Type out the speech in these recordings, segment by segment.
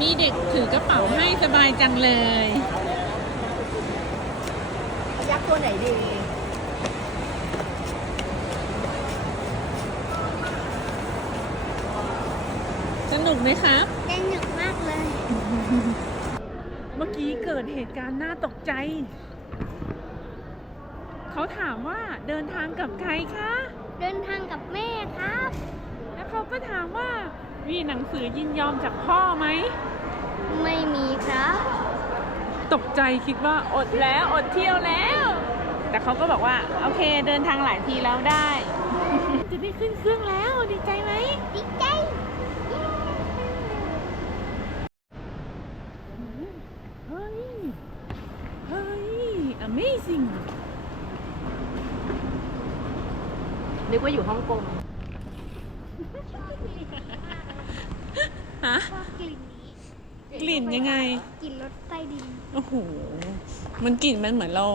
มีเด็กถือกระเป๋าให้สบายจังเลย ยักษ์ตัวไหนดี สนุกไหมครับ สนุกมากเลย เมื่อกี้เกิดเหตุการณ์น่าตกใจ เขาถามว่าเดินทางกับใครคะ เดินทางกับแม่ครับ แล้วเขาก็ถามว่า มีหนังสือยินยอมจากพ่อไหม ไม่มีครับ ตกใจคิดว่าอดแล้วอดเที่ยวแล้ว แต่เขาก็บอกว่า โอเคเดินทางหลายทีแล้วได้ จะได้ขึ้นเครื่องแล้วดีใจไหมดีใจเฮ้ยเฮ้ย amazing นึกว่าอยู่ฮ่องกง ฮะ ชอบกลิ่นนี้ ก ลิ่นยังไง กลิ่นรถใต้ดิน โอ้โห มันกลิ่นมันเหมือนเรา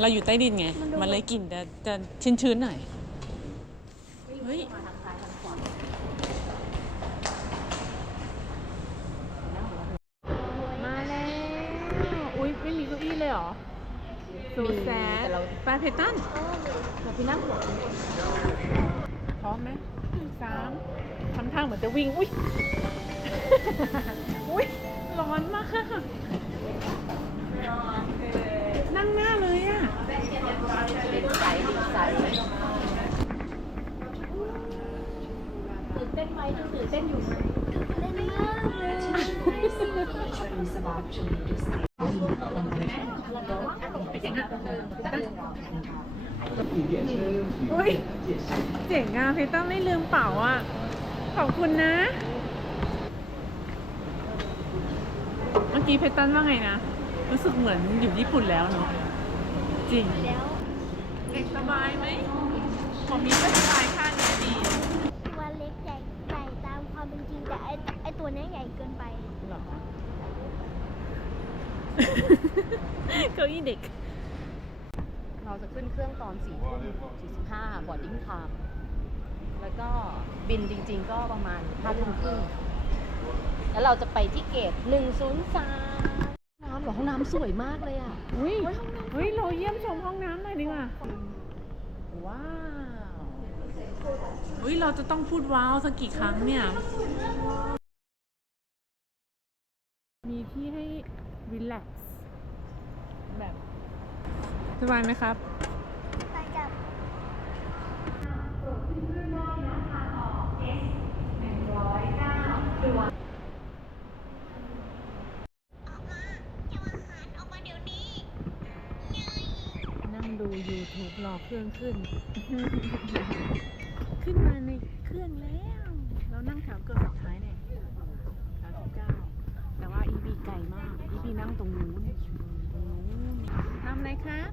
เราอยู่ใต้ดินไง มันดู มันเลยกลิ่นจะจะชื้นๆหน่อย เฮ้ย มาแล้ว อุ้ยไม่มีเก้าอี้เลยเหรอโซมีแซดแต่เราไปเพตันเราพี่นั่งหัวพร้อมไหมสามทำท่าเหมือนจะวิ่ง อุ้ยอุ้ย ร้อนมาก นั่งหน้าเลยอะดินใสใสตื่นเต้นไหมตื่นเต้นอยู่ไหมเล่นมากเลยอุ้ยเจ๋งอะเพตันไม่ลืมเป๋าอะ ขอบคุณนะ เมื่ อกี้เพตันว่าไงนะ รู้สึกเหมือนอยู่ญี่ปุ่นแล้วเนาะจริงแล้วเด็กสบายไหมผมมีก็สบายค่านี้ดีตัวเล็กใหญ่ใหญ่ตามความเป็นจริงแต่ไอไอตัวเนี้ยใหญ่เกินไปหรอเก้าอี้เด็ก เราจะขึ้นเครื่องตอน4ทุ่ม45บอร์ดดิ้งไทม์แล้วก็บินจริง ๆ ก็ประมาณ5ทุ่มครึ่ง แล้วเราจะไปที่เกต103น้ำเหรอห้องน้ำสวยมากเลยอะอุ้ยเฮ้ยเราเยี่ยมชมห้องน้ำหน่อยดีกว่าว้าวอุ้ยเราจะต้องพูดว้าวสักกี่ครั้งเนี่ย มีที่ให้รีแลกซ์แบบสบายไหมครับ ไปกับ นั่งดู YouTube รอเครื่องขึ้น ขึ้นมาในเครื่องแล้ว เรานั่งแถวเกือบสุดท้ายเนี่ยแถวที่เก้าแต่ว่า EB ไกลมาก EB นั่งตรงนู้นตรงนู้นทำอะไรครับ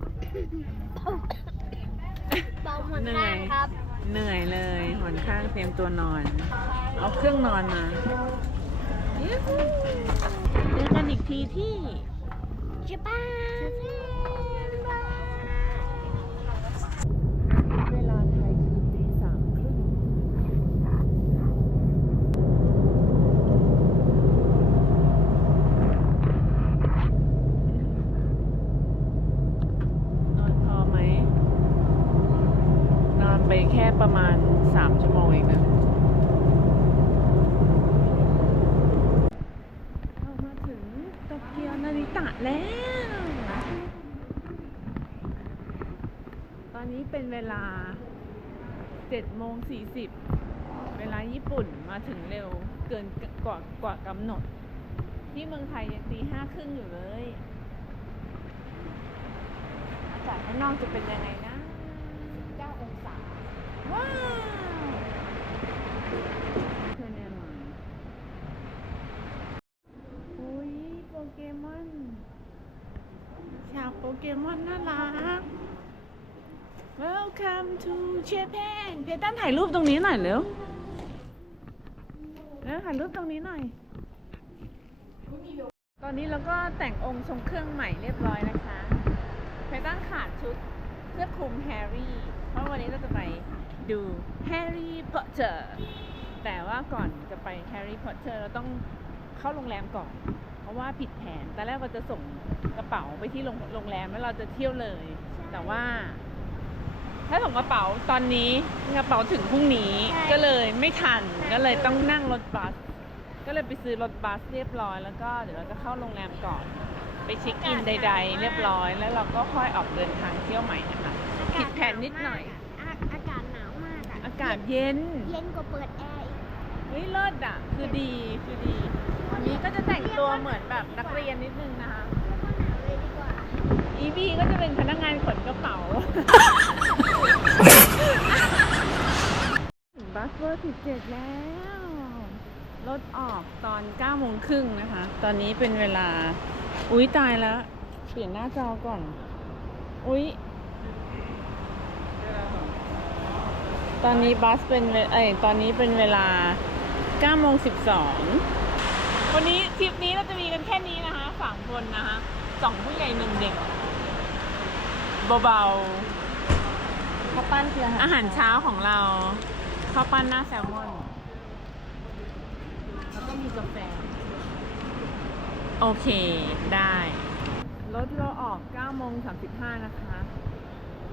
เบาหมดข้างครับ เหนื่อยเลยหอนข้างเตรียมตัวนอน เอาเครื่องนอนมายูฮูเจอกันอีกทีที่ใช่ป้า เวลาไทยคือตีสามครึ่งนอนพอไหม นอนไปแค่ประมาณสามชั่วโมงเองนะ เรามาถึงโตเกียวนาริตะแล้ว ตอนนี้เป็นเว ลา7โมง40 เวลาญี่ปุ่นมาถึงเร็วเกินกว่ากว่ากำหนด ที่เมืองไทยยังตีห้าครึ่งอยู่เลย อากาศข้างนอกจะเป็นยังไงนะ9องศา ว้าวเพื่อนแน่นอนอุ้ยโปเกมอนชาวโปเกมอนน่ารัก Welcome to Japan เพตันถ่ายรูปตรงนี้หน่อยเร็วแล้วถ่ายรูปตรงนี้หน่อย ตอนนี้เราก็แต่งองค์ทรงเครื่องใหม่เรียบร้อยนะคะเพตันขาดชุดเสื้อคลุมแฮร์รี่ เพราะวันนี้เราจะไปดูแฮร์รี่พอตเตอร์ แต่ว่าก่อนจะไปแฮร์รี่พอตเตอร์เราต้องเข้าโรงแรมก่อน เพราะว่าผิดแผน ตอนแรกเราจะส่งกระเป๋าไปที่โรงโรงแรมแล้วเราจะเที่ยวเลย แต่ว่า ถ้าส่งกระเป๋าตอนนี้กระเป๋าถึงพรุ่งนี้ใช่ก็เลยไม่ทันใช่ก็เลยต้องนั่งรถบัส ก็เลยไปซื้อรถบัสเรียบร้อยแล้วก็เดี๋ยวเราจะเข้าโรงแรมก่อน ไปเช็คอินใด ๆ เรียบร้อย แล้วเราก็ค่อยออกเดินทางเที่ยวใหม่นะคะ ผิดแผนนิดหน่อยาอากาศหนาวมากอะอากาศเย็นเย็นกว่าเปิดแอร์อีกเฮ้ยเลิศอะ คือดีคือดีอันนี้ก็จะแต่งตัวเหมือนแบบนักเรียนนิดนึงนะคะ อีบีก็จะเป็นพนักงานขนกระเป๋าถึงบัสเบอร์สิบเจ็ดแล้ว รถออกตอน9โมงครึ่งนะคะ ตอนนี้เป็นเวลา อุ๊ย ตายแล้ว เปลี่ยนหน้าจอก่อน อุ๊ย ตอนนี้บัสเป็นเวเอ้ยตอนนี้เป็นเวลา9โมง12วันนี้ทริปนี้เราจะมีกันแค่นี้นะคะสามคนนะคะสองผู้ใหญ่หนึ่งเด็ก เบาข้าวปั้นคืออาหารๆ อาหารเช้าของเราข้าวปั้นหน้าแซลมอน แล้วก็มีกาแฟ โอเค ได้ รถเราออก9โมง35 นะคะ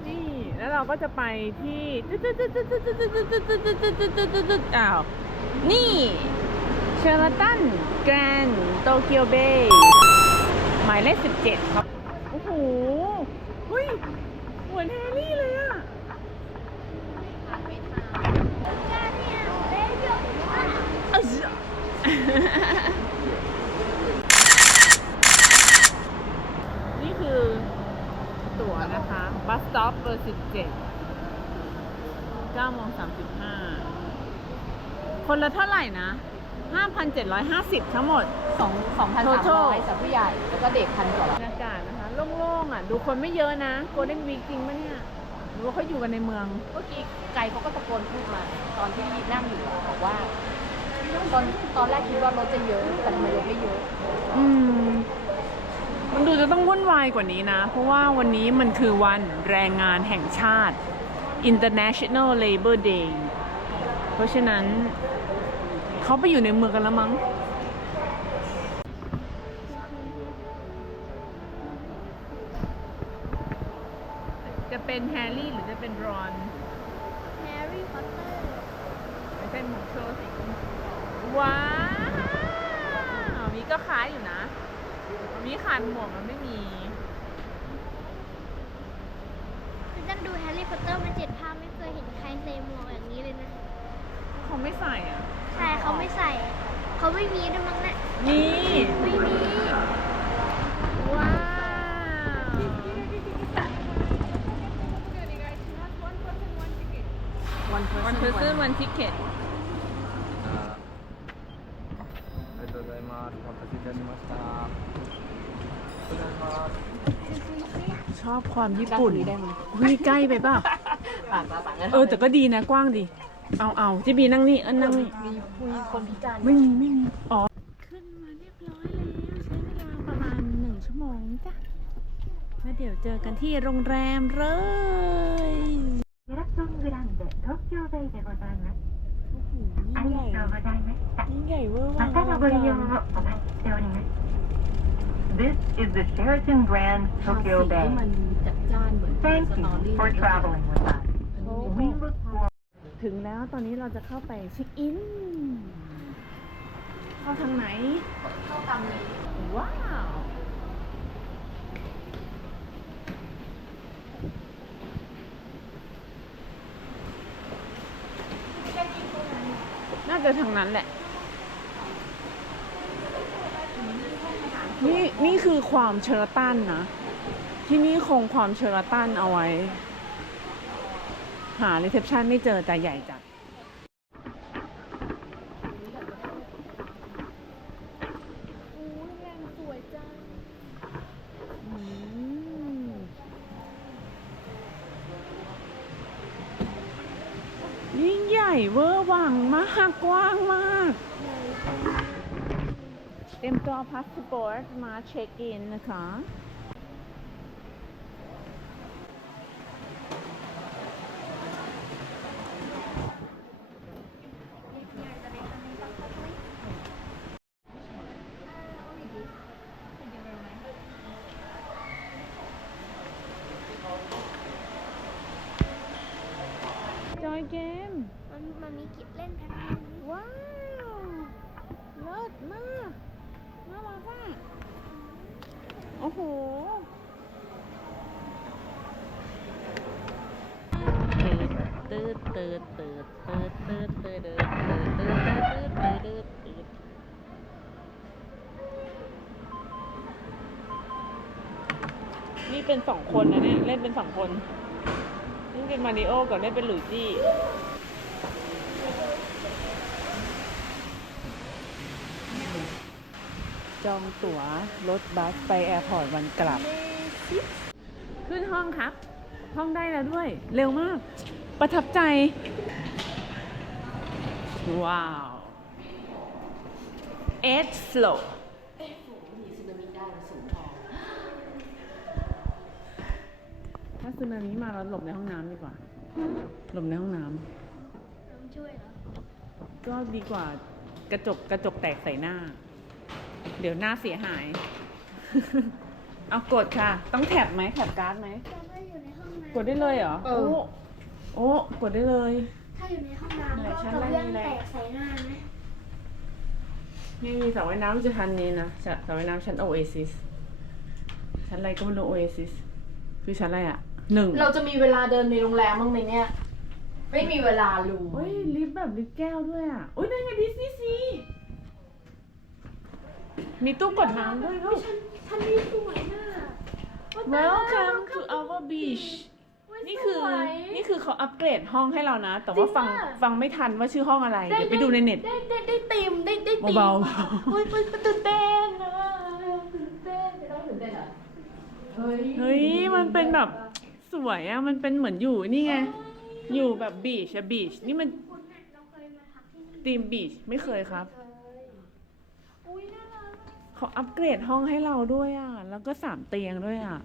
นี่ แล้วเราก็จะไปที่อ้าว นี่เชอร์ตันแกรนโตเกียวเบย์หมายเลข17 ครับ โอ้โห เฮ้ยเหมือนแฮร์รี่เลยอะอะเจ้านี่คือตั๋วนะคะบัสสต็อปเบอร์17 9โมง35คนละเท่าไหร่นะ 5,750 ทั้งหมดสองสองพันสาม Total ร้อยสำหรับผู้ใหญ่ แล้วก็เด็กพันกว่าบรรยากาศนะคะ โล่งๆอะ ดูคนไม่เยอะนะโกลเด้นวีคจริงปะเนี่ยหรือว่าเขาอยู่กันในเมือง เมื่อกี้ไกด์เขาก็ตะโกนพูดมาตอนที่นั่งอยู่อะบอกว่า ตอนตอนแรกคิดว่ารถจะเยอะแต่ทำไมรถไม่เยอะ อืม มันดูจะต้องวุ่นวายกว่านี้นะ เพราะว่าวันนี้มันคือวันแรงงานแห่งชาติ International Labor Day เพราะฉะนั้น เขาไปอยู่ในเมืองกันแล้วมั้ง เป็นแฮร์รี่หรือจะเป็นรอนแฮร์รี่พอตเตอร์ไม่ใช่หมวกโชว์สิว้าวมีก็คล้ายอยู่นะ มีขานหมวกมันไม่มีคือตั้งดูแฮร์รี่พอตเตอร์มาเจ็ดภาคไม่เคยเห็นใครใส่หมวกอย่างนี้เลยนะ เขาไม่ใส่อะ ใช่เขาไม่ใส่ เขาไม่มีด้วยมั้งเนี่ย นี่ ไม่มี ว้าว วันเพอร์ วันเพอร์เซนวันทิเก็ต ありがとうございます。お待たせいたしました。ありがとうございます。 ชอบความญี่ ปุ่ ปุ่ น น ได้ไหม วิใกล้ไปเปล่า ปากมาปากงั้น เออ แต่ก็ดีนะ กว้างดี เอาเอาที่บีนั่งนี่เออนั่งนี่ มีมีคนพิการ ไม่มี ไม่มี อ๋อ ขึ้นมาเรียบร้อยแล้ว ใช้เวลาประมาณหนึ่งชั่วโมงจ้ะ แล้วเดี๋ยวเจอกันที่โรงแรมเลย 東京ベイでございます。ありがとうございました。 ยิ่งใหญ่เวอร์วั ま ง たのご利用をお待ちしております。This is the Sheraton Grand ทำสี Tokyo ที่ Bay. มันจัดจ้านเหมือน Thank สตอรี่ you for traveling with us. อันนี้ We look forward ถึงแล้วตอนนี้เราจะเข้าไปเช็คอิน เข้าทางไหน เข้าตามนี้ ว้าว จะทางนั้นแหละ นี่นี่คือความเชอร์ตันนะ ที่นี่คงความเชอร์ตันเอาไว้ หารีเซพชันไม่เจอแต่ใหญ่จัด โอ้ยแรงสวยจัง อืมยิ่งใหญ่ เวอร์วังมากกว้างมาก เต็มตัวพาสปอร์ตมาเช็คอินนะคะ น อยเกม มันมันมีกิจ เล่นทั้งนั้นว้าวเลิศมากน่ารักอะโอ้โหตืดตืดตืดตืดตืดตืดตืดตืดตืดตืดตืดตืดตืดนี่เป็นสองคนนะเนี่ย เล่นเป็นสองคนเล่เป็นมาริโอกับเล่นเป็นหลุยจี้ จองตั๋วรถบัสไปแอร์พอร์ตวันกลับ ขึ้นห้องครับ ห้องได้แล้วด้วย เร็วมาก ประทับใจ ว้าว เอ็ดฟลมีซึนามิได้สูงพอถ้าซึนามิมาเราหลบในห้องน้ำดีกว่า หลบในห้องน้ำน้ำช่วยเหรอก็ดีกว่ากระจกกระจกแตกใส่หน้า เดี๋ยวหน้าเสียหาย เอากดค่ะ ต้องแท็บไหมแท็บการ์ดไหมเราไม่อยู่ในห้องน้ำกดได้เลยเหรอ เอโอ้อ โอ้กดได้เลย ถ้าอยู่ในห้องน้ำเหนื่ก็อยชั้นกระแรกเบื้องนี่แหละแตกใส่หน้าไหมไม่มีสระว่ายน้ำจะทันนี้นะสระสระว่ายน้ำชั้นโอเอซิสชั้นอะไรก็ไม่รู้โอเอซิสคือชั้นอะไรอะหนึ่งเราจะมีเวลาเดินในโรงแรมบ้างไหมเนี่ย ไม่มีเวลาลูเฮ้ยลิฟต์แบบลิฟต์แก้วด้วยอะอุ้ยนั่นไงดิสนีย์ซี มีตู้กดน้ำด้วยลูกท่านนี่สวยมาก Welcome to our beach นี่คือนี่คือเขาอัปเกรดห้องให้เรานะ แต่ว่าฟังฟังไม่ทันว่าชื่อห้องอะไร เดี๋ยวไปดูในเน็ต ได้ได้ได้ตีมได้ได้ตีมเบาโอ้ยมันตื่นเต้นนะตื่นเต้นไม่ต้องตื่นเต้นเหรอเฮ้ยเฮ้ย มันเป็นแบบสวยอะมันเป็นเหมือนอยู่นี่ไง อยู่แบบบีชอะบีช นี่มันคุณน่ะเราเคยมาพักที่นี่ทีมบีช ไม่เคยครับอุ้ยน่ารัก เขาอัปเกรดห้องให้เราด้วยอะแล้วก็สามเตียงด้วยอะ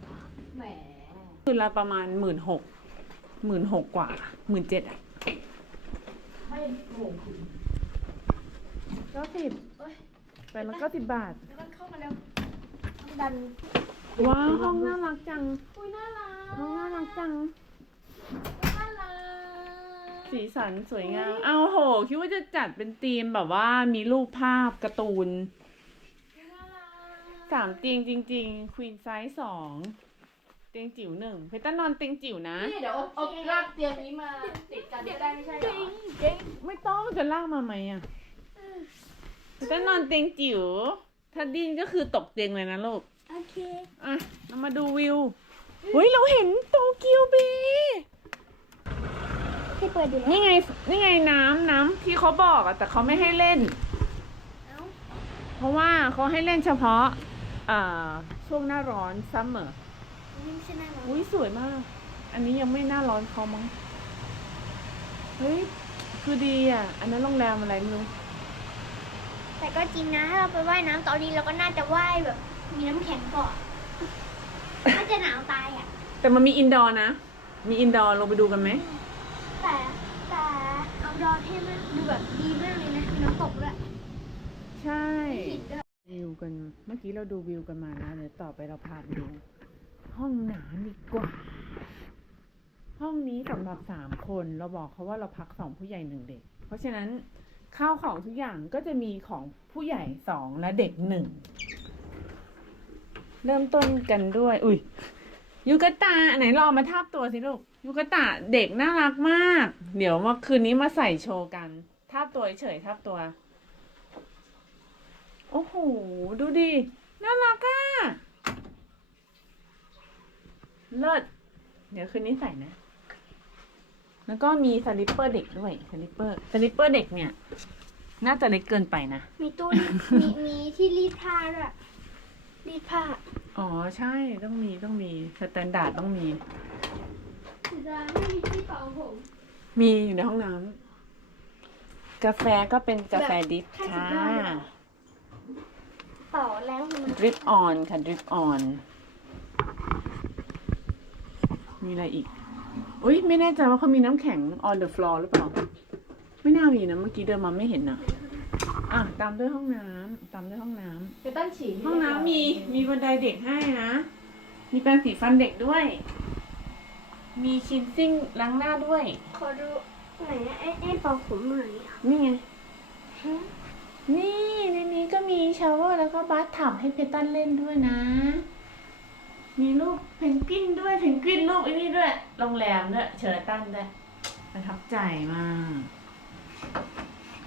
แหมคืนละประมาณหมื่นหกหมื่นหกกว่าหมื่นเจ็ดอะไม่โง่คุณก็สิบโอ้ยไปแล้วก็สิบบาท แล้วมันเข้ามาแล้วต้องดันว้าวห้องน่ารักจัง อุ้ยน่ารักห้องน่ารักจัง น่ารักสีสันสวยงาม เอาโห คิดว่าจะจัดเป็นธีมแบบว่ามีรูปภาพการ์ตูนน่ารัก สามเตียงจริง ๆ ควีนไซส์สองเตียงจิ๋วหนึ่งเพชรต้านอนเตียงจิ๋วนะ นี่เดี๋ยวเอาเอาลากเตียงนี้มาติดกันก็ได้ไม่ใช่เหรอเก่งไม่ต้องจะลากมาไหมอะเพชรต้านอนเตียงจิ๋วถ้าดิ้นก็คือตกเตียงเลยนะลูกโอเคอะเรามาดูวิวเฮ้ยเราเห็นโตเกียวเบย์ให้เปิดดูแล้วนี่ไงนี่ไงน้ำน้ำที่เขาบอกอะแต่เขาไม่ให้เล่นเอ้าเพราะว่าเขาให้เล่นเฉพาะเอ่อช่วงหน้าร้อนซัมเมอร์นี่ไม่ใช่หน้าร้อนอุ้ยสวยมาก อันนี้ยังไม่หน้าร้อนเขามั้งเฮ้ยคือดีอะ อันนั้นโรงแรมอะไรไม่รู้แต่ก็จริงนะ ถ้าเราไปว่ายน้ำตอนนี้เราก็น่าจะว่ายแบบ มีน้ำแข็งก่อนน่าจะหนาวตายอะ แต่มันมีอินดอร์นะ มีอินดอร์ลงไปดูกันไหมแต่แต่เอาดอนเท่มากดูแบบดีมากเลยนะมีน้ำตกด้วยใช่ หินด้วย วิวกันเมื่อกี้เราดูวิวกันมานะเดี๋ยวต่อไปเราพาไปดูห้องน้ำดีกว่า ห้องนี้สำหรับสามคนเราบอกเขาว่าเราพักสองผู้ใหญ่หนึ่งเด็ก เพราะฉะนั้นข้าวของทุกอย่างก็จะมีของผู้ใหญ่สองและเด็กหนึ่งเริ่มต้นกันด้วย อุ้ยยูกะตาไหนลองมาทาบตัวสิลูกยูกะตาเด็กน่ารักมาก เดี๋ยวมาคืนนี้มาใส่โชว์กันทาบตัวเฉยทาบตัว โอ้โห ดูดิ น่ารักอะ เลิศ เดี๋ยวคืนนี้ใส่นะ แล้วก็มีสลิปเปอร์เด็กด้วย สลิปเปอร์ สลิปเปอร์เด็กเนี่ย น่าจะเล็กเกินไปนะ มีตู้รีดมีมีที่รีดผ้าด้วยรีดผ้า อ๋อ ใช่ ต้องมี ต้องมี สแตนดาร์ดต้องมีถึงจะไม่มีที่เป่าผมมีอยู่ในห้องน้ำ กาแฟก็เป็นกาแฟดริปค่ะ เป่าแล้วมันดริปออนค่ะดริปออนมีอะไรอีก อุ้ยไม่แน่ใจว่าเขามีน้ำแข็ง on the floor หรือเปล่า ไม่น่ามีนะ เมื่อกี้เดินมาไม่เห็นนะอะ ตามด้วยห้องน้ำตามด้วยห้องน้ำไปตั้งฉี่ห้องน้ำมีมีบันไดเด็กให้นะ มีแปรงสีฟันเด็กด้วย มีชินซิ่งล้างหน้าด้วย ขอดูอไหนอะไอ้ไอ้ปอกผมไหนอะนี่ไง นี่ในนี้ก็มีชาวเวอร์แล้วก็บัสถับให้เพตันเล่นด้วยนะ มีรูปเพนกวินด้วยเพนกวินรูปไอ้นี่ด้วย โรงแรมด้วยเชอร์ตันด้วยประทับใจมาก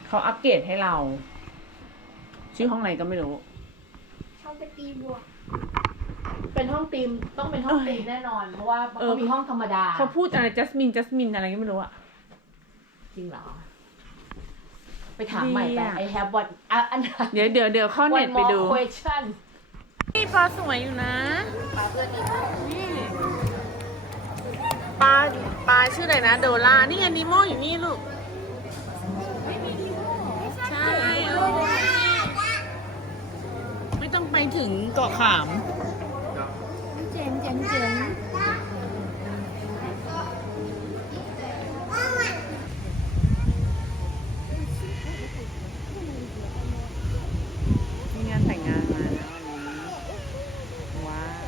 เขาอัปเกรดให้เรา ชื่อห้องอะไรก็ไม่รู้ชอบไปตีบวก เป็นห้องตีมต้องเป็นห้องตีมแน่นอน เพราะว่าเออเขามีห้องธรรมดา เขาพูดอะไรจัสมินจัสมินอะไรก็ไม่รู้อะจริงเหรอ ไปถามใหม่ดีไปอะ I have one อะอันเดี๋ยวเดี๋ยวเดี๋ยวเข้าเน็ต one ไป more ดู question นี่ปลาสวยอยู่นะปลาเพื่อนอีกนี่ปลาปลาชื่ออะไรนะ โดล่านี่ไงนิโมอยู่นี่ลูกใช่ลูกไม่ต้องไปถึงเกาะขาม เจ๋งเจ๋งเจ๋ง มีงานแต่งงานมาแล้ววันนี้ว้าว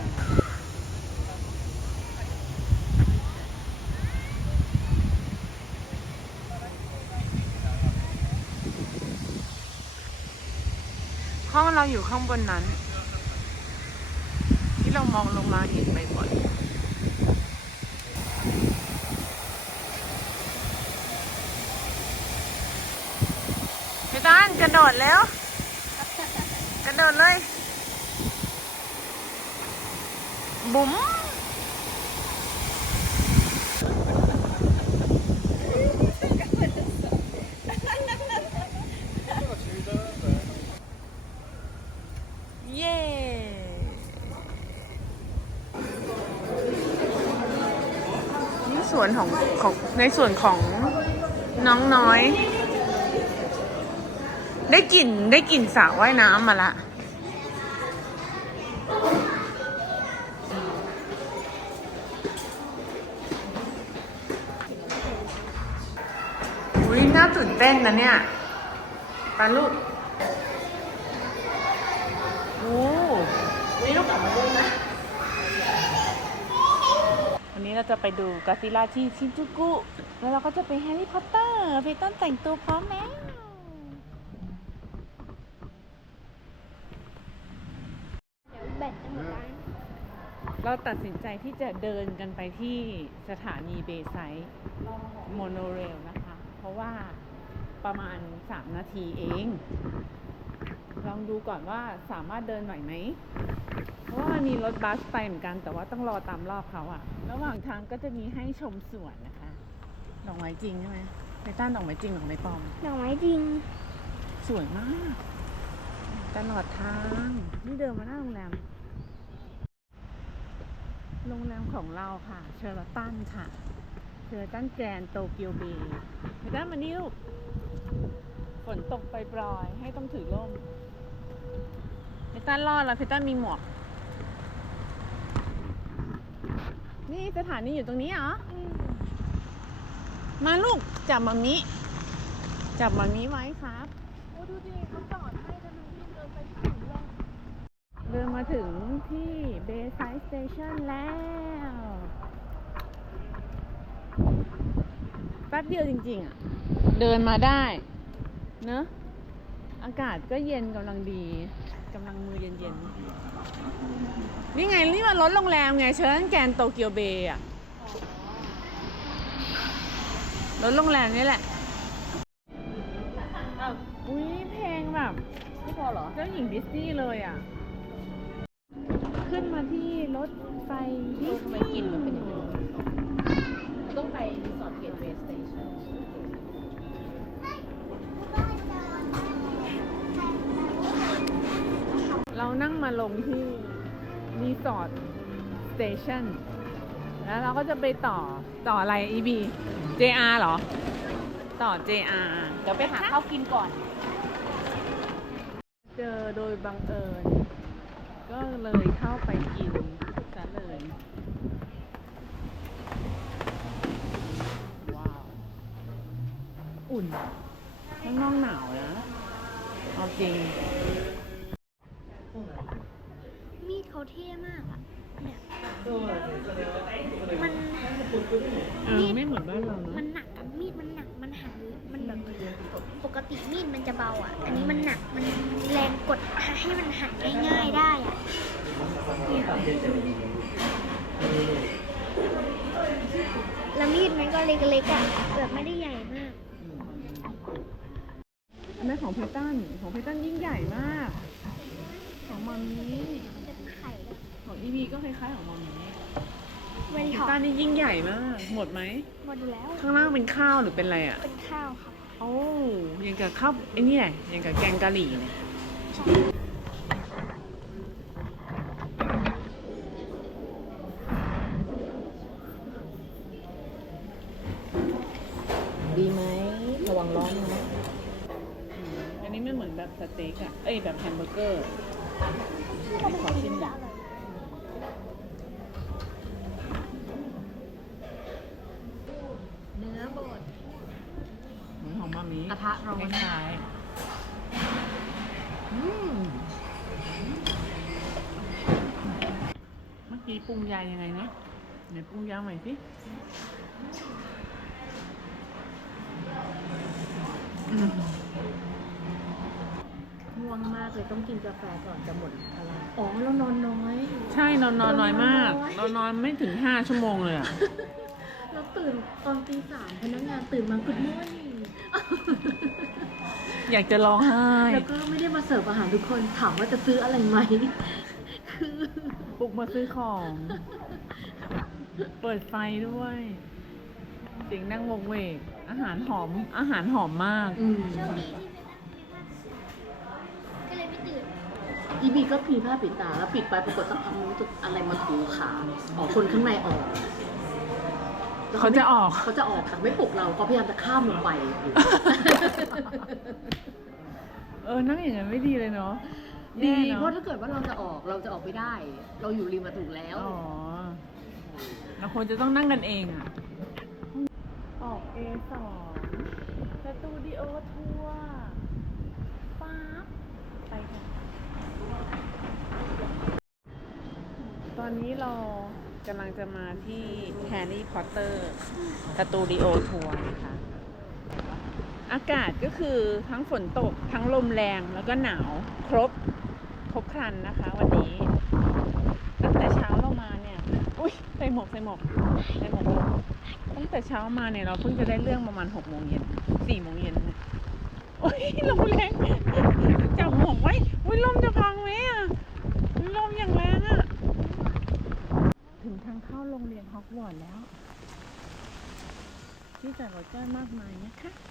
ห้องเราอยู่ข้างบนนั้น ที่เรามองลงมาเห็นบ่อยๆพี่ต้านกระโดดแล้ว กระโดดเลยบุ๋มเย้ นี่ส่วนของของ ในส่วนของน้องน้อย ได้กลิ่นได้กลิ่นสาว่ายน้ำมาละอุ้ยน่าตื่นเต้นนะเนี่ยปลาลูก โอ้ นี่ลูกกลับมาด้วยนะ วันนี้ เราจะไปดูกาซิล่าที่ชินจูกุ แล้วเราก็จะไปแฮร์รี่พอตเตอร์ไปต้นแต่งตัวพร้อมแล้วเดี๋ยวแบตจะหมดแล้วเราตัดสินใจที่จะเดินกันไปที่สถานีเบไซต์โมโนเรลนะคะ เพราะว่าประมาณ 3 นาทีเอง ลองดูก่อนว่าสามารถเดินไหวไหม เพราะว่ามันมีรถบัสไปเหมือนกัน แต่ว่าต้องรอตามรอบเขาอะระหว่างทางก็จะมีให้ชมสวนนะคะ ดอกไม้จริงใช่ไหมไปต้านดอกไม้จริงดอกไม้ปลอม ดอกไม้จริง สวยมาก ตลอดทาง นี่เดินมาหน้าโรงแรม โรงแรมของเราค่ะ เชอร์ตันค่ะ เชอร์ตันแกรนโตเกียวเบย์เชอร์ตันมานี่ลูกฝนตกปปรอยๆให้ต้องถือร่มเพตันรอดแล้วเพตันมีหมวก นี่สถานีอยู่ตรงนี้เหรอ มาลูก จับมามิ จับมามิไว้ครับ โอ้ดูดิเขาจอดให้แล้วมันรีบเดินไปที่ถึงเลยเดินมาถึงที่เบย์ไซด์สเตชันแล้ว แป๊บเดียวจริง ๆ อะ เดินมาได้ เนอะอากาศก็เย็นกำลังดี กำลังมือเย็นๆ นี่ไง นี่มันรถโรงแรมไงเชิญแกรนโตเกียวเบย์อะรถโรงแรมนี่แหละอ้าวอุ้ยเพลงแบบไม่พอเหรอ เจ้าหญิงดิสนีย์เลยอะ ขึ้นมาที่รถไฟเออทำไมกลิ่นมันเป็นอย่างนี้เราต้องไป เรานั่งมาลงที่รีสอร์ทสเตชันแล้วเราก็จะไปต่อต่ออะไรอีบี JR เหรอ ต่อ JR เดี๋ยวไปหาข้าวกินก่อน เจอโดยบังเอิญ ก็เลยเข้าไปกินซะเลย ว้าว อุ่นข้างนอกหนาวนะ เอาจริง เขาเท่มากอะเนี่ยมันเออไม่เหมือนบ้านเรามัเนาะนหนักอะมีดมันหนักมันจะเบาอะอันนี้มันหนักมันแรงกดให้มันหันง่ายๆได้อะเนี่ยแล้วมีดมันก็เล็กๆอะแบบไม่ได้ใหญ่มาก อันนั้นของเพตันของเพตันยิ่งใหญ่มาก ของมามี เป็นไข่ของอีวีก็คล้ายๆของมามีเวนเพทอตันนี่ยิ่งใหญ่มาก หมดไหม หมดอยู่แล้ว ข้างล่างเป็นข้าวหรือเป็นอะไรอะ เป็นข้าวครับโอ้ยังกับข้าวไอ้นี่แหละยังกับแกงกะหรี่เนี่ยดีไหมระวังร้อนนะอันนี้ไม่เหมือนแบบสเต็กอะเอ้ยแบบแฮมเบอร์เกอร์ ขอชิมหน่อย เนื้อบด เหมือนของมามี กระ ทะร้อนคล้ายอืมๆเมื่อกี้ปรุงยายังไงนะไหนปรุงยาใหม่สิอืมง่วงมากเลยต้องกินกาแฟก่อนจะหมดพลังอ๋อแล้วนอนน้อย ใช่นอนนอนน้อยมาก นอนนอนไม่ถึงห้าชั่วโมงเลยอะ เราตื่นตอนตีสามพนักงานตื่นมากุดมอร์นิ่ง อยากจะร้องไห้ แล้วก็ไม่ได้มาเสิร์ฟอาหารทุกคนถามว่าจะซื้ออะไรไหมคือปลุกมาซื้อของ เปิดไฟด้วยเสียงนั่งวงเวก อาหารหอม อาหารหอมมาก อืมโชคดีที่เป็นนักก็เลยไม่ตื่น อีบีก็พีผ้าปิดตาแล้วปิดไปปรากฏสักพักรู้สึกอะไรมาถูขาอ๋อคนข้างในออกแล้ว เขาจะออก เขาจะออกแต่ไม่ปลุกเราเขาพยายามจะข้ามลงไป เออนั่งอย่างนั้นไม่ดีเลยเนาะดีแย่นอเพราะถ้าเกิดว่าเราจะออกเราจะออกไม่ได้ เราอยู่ริมประตูแล้ว อ๋อเราควรจะต้องนั่งกันเองอะออก A2 สตูดิโอทัวร์ป๊าบไปค่ะตอนนี้เรา กำลังจะมาที่แฮร์รี่พอตเตอร์สตูดิโอทัวร์นะคะ อากาศก็คือทั้งฝนตกทั้งลมแรงแล้วก็หนาวครบ ครบครันนะคะวันนี้ ตั้งแต่เช้าเรามาเนี่ย อุ้ยใส่หมวกใส่หมวกใส่หมวกตั้งแต่เช้ามาเนี่ยเราเพิ่งจะได้เรื่องประมาณหกโมงเย็นสี่โมงเย็นเนี่ยโอ้ยลมแรงจับหมวกไว้อุ้ยลมจะพังไหมอะลมอย่างแรงอะ ถึงทางเข้าโรงเรียนฮอกวอตส์แล้ว ที่จอดรถก็มากมายนะคะ